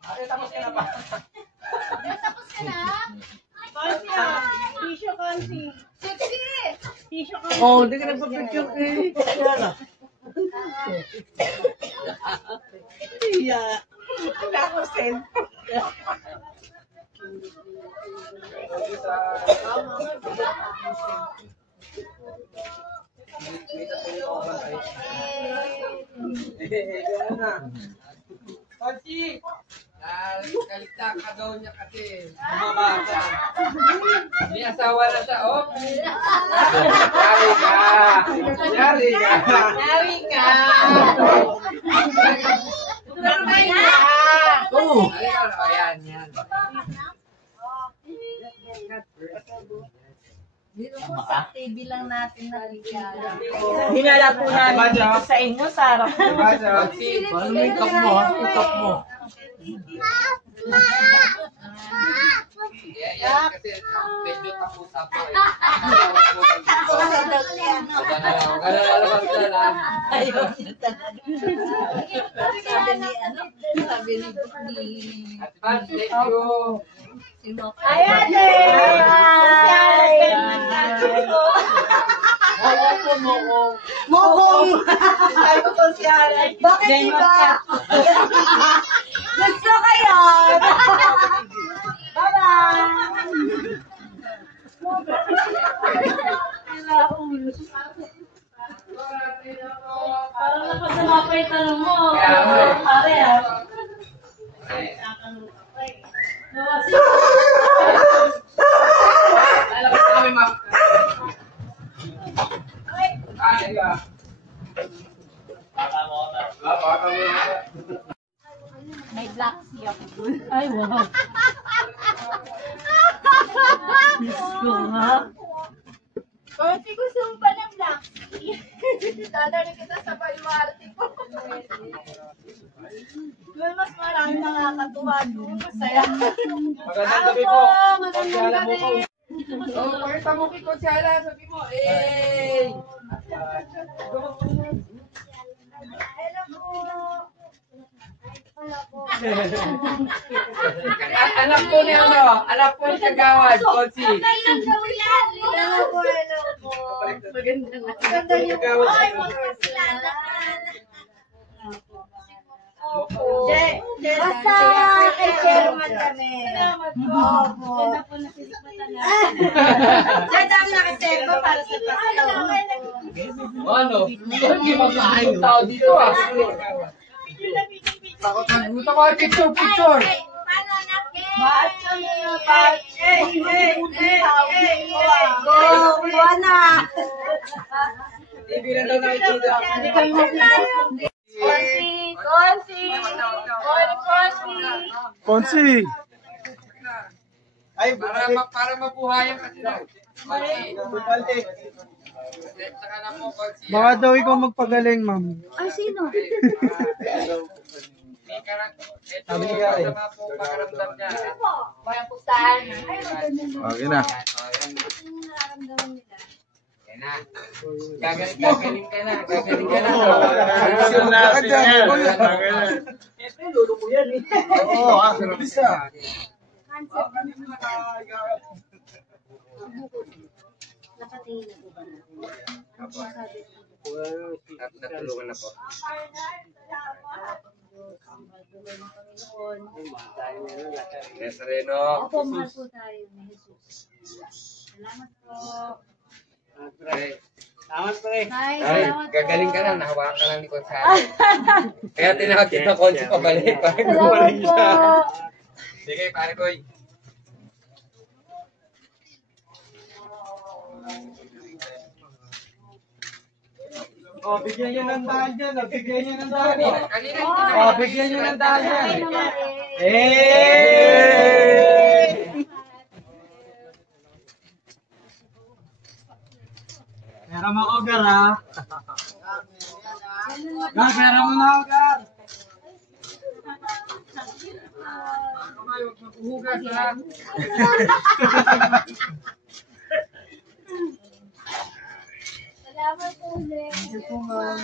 Tapos ka na ba? Tapos ka na? Konsi ah. Tisyo konsi. Sexy! Tisyo konsi. Oh, hindi ka nagpa-picture eh. Kaya na. Iya. Wala ko send. Pansi! Kalita ka daw niya kasi bumabasa. May asawa na siya, oh. Yari ka! Yari ka! Yari ka! Yari ka! Oo. Ayan, yan. Dito po sa TV lang natin nakikita. Hinala po namin dito sa inyo, Sarah. Pansi! Paano may cup mo ha? Cup mo. Yan, kasi medyo tapusa po eh. Huwag ka na lalabas ka na. Ayaw niya talaga. Sabi ni At Pansi, thank you. Ayan eh! Mokong! Sabi ko si Alan. Bakit iba? Gusto ko yun! Bye-bye! Parang nakasama pa yung tanong mo. Pare ah. Lalabas na kami, ma'am. Ay, ka. Bata mo na. Bata mo na. may black sea ako dun. Ay, wow. Gusto nga. Kung si gusto mo pa ng black sea, dadali kita sa baluarte ko. Doon mas marami nakakatuwa doon. Masaya. Magandang gabi po. Magandang gabi. Oh, pakita mo kay Konsyala, sabi mo, eh! Anak po ni ano, anak po ni Kagawad, Konsi. Hello po. Magandang Basta kay chairman kami. Opo. Ganda po nasisikmatan natin. Ganda ang nakaservo para sa Pasko. Ano? Hindi makain yung tao dito ah. Takot na gusto ko. Picture, picture. Paano anak? Ba't yun? Ba't? Go! Kuha na! Hindi na daw nakikita. Konsi! Konsi! Konsi! Ay, para mabuhayan kasi daw. Konsi. Saka na po, Konsi. Baka daw ikaw magpagaling, ma'am. Ay, sino? Ito, masama po pakaramdam niya. Walang pustahan. Okay na. Yan na. Gagaling ka na. Gagaling ka na. Lolo ko yan eh. Oo, bisa. Nakatingin na po ba natin? Natulungan na po. Nesreno. Opo, mahal po tayo ni Jesus. Salamat po. Salamat pre. Ay, Ay, salamat po. gagaling ka na. Nahawakan ka lang ni Konsyala. Kaya tinawag kita Konsi pabalik. Parang gumaling Salamat siya. po. Sige, pare Koy. Oh, bigyan niyo ng dahil dyan. Bigyan niyo ng dahil. Kanina, Oh, bigyan niyo ng dahil dyan. Pera mo ko, Gar, ha? Gar, pera mo na ako, Gar. Huwag maghuhugas ha. Salamat po ulit. Ito, ma'am.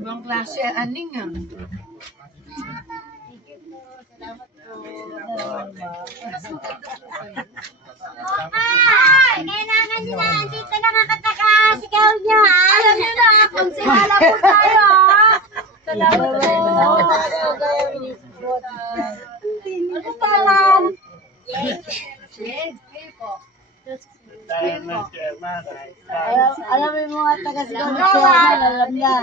Ibang klase, aning ah. Kailangan nyo na nandito nakakataka. Sigaw nyo ha. Alam nyo na kung sinala po tayo ha. Salamat po. Ano pangalan? Alam mo yung mga taga-sigaw na chairman, alam niya.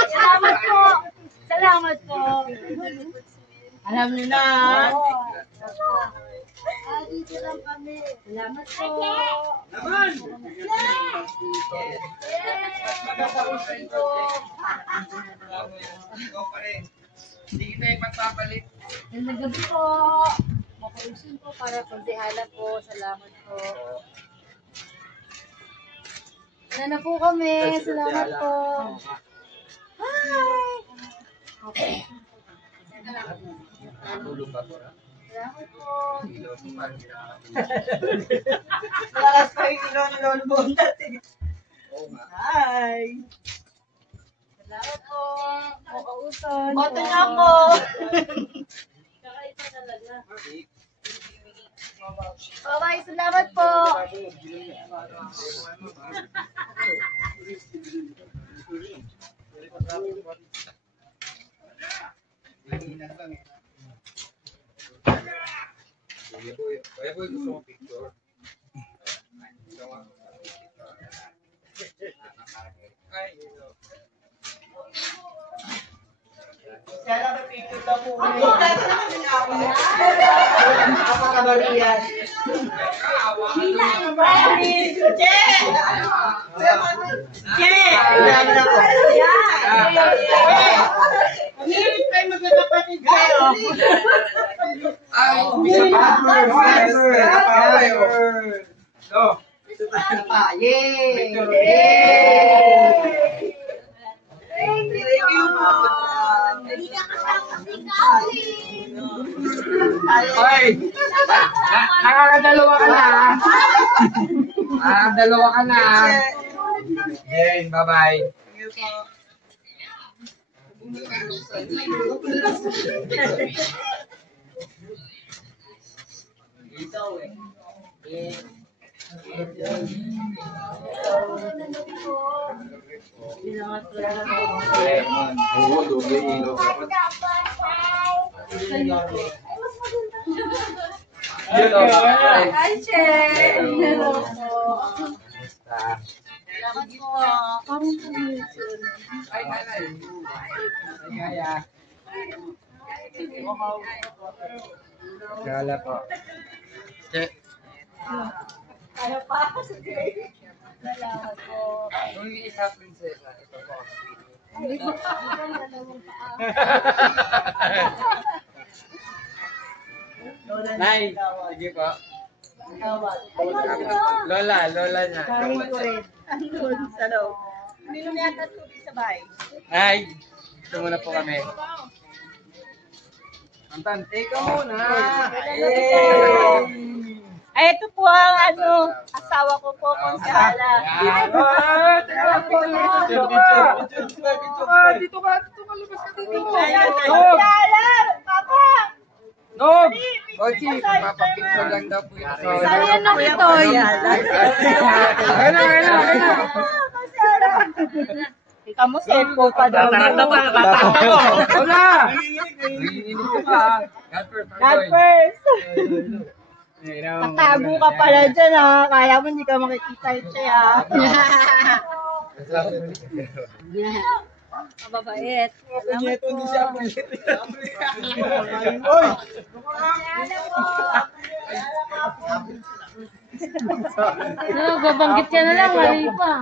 Salamat po. Salamat po. Alam niyo na. Dito lang kami. Salamat po. Hindi kita ipagpapalit. Magandang gabi po. Makulisin po para konsehala po. Salamat po. Wala na po kami. Salamat po. Hi! Tulong ba po? Salamat po. Malakas pa yung ilo ni Lolo Bondat eh. Oo nga. Hi! Salamat po. Makausan. Boto niya ako. Kakaiba talaga. Bye-bye. Salamat po. Kaya po gusto mo picture. Kaya nakapicture daw po kami. Apa kabarian? Che! Che! Yan na po. Hirit kayo magkakapatid kayo. Ay, Yay! Thank you, Mama. Ay! Nakakadalawa ka na. Nakakadalawa ka na. Yay, bye-bye. Hi, Che! Hello po. Salamat po. Ay, nanay. Ay, kaya. Gala po. Che. Ano pa? Salamat po. Yung isa, prinsesa. Ito po. Nay, sige po. Lola niya. Kamin ko rin. Andun sa loob. Hindi na yata tubig sa bahay. Ay, ito muna po kami. Antan, take muna. Ay, ito po ang asawa ko po, Konsehala. Dito ka, lumabas ka dito. Konsehala! Papa! Nob! Ochi, papapicture lang daw po ito. Saan yan na ito? Ayun na. Ikaw mo, cellphone pa daw. Wala! Nanginginig ka pa. God first. Tatago ka pala dyan ha. Kaya mo hindi ka makikita yung siya. Mababait. Ito hindi siya Ano, babanggit ka na lang, mali pa.